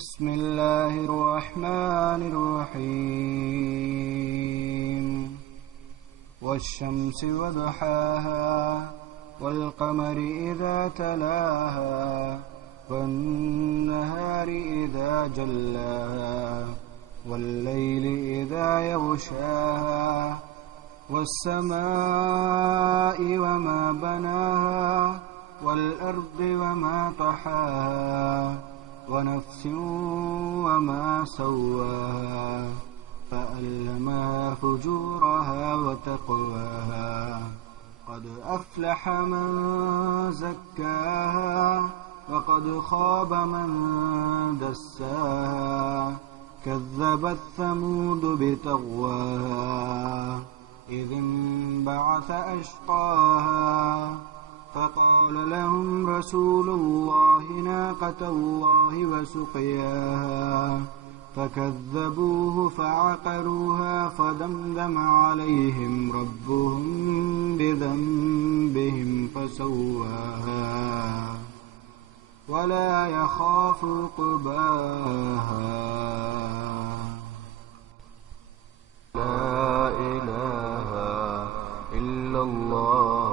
بسم الله الرحمن الرحيم والشمس وضحاها والقمر إذا تلاها والنهار إذا جلاها والليل إذا يغشاها والسماء وما بناها والأرض وما طحاها ونفس وما سواها فألهمها فجورها وتقواها قد أفلح من زكاها وقد خاب من دساها كذبت ثمود بطغواها إذ انبعث أشقاها فقال لهم رسول الله ناقة الله وسقياها فكذبوه فعقروها فدمدم عليهم ربهم بذنبهم فسواها ولا يخاف عقباها. لا إله إلا الله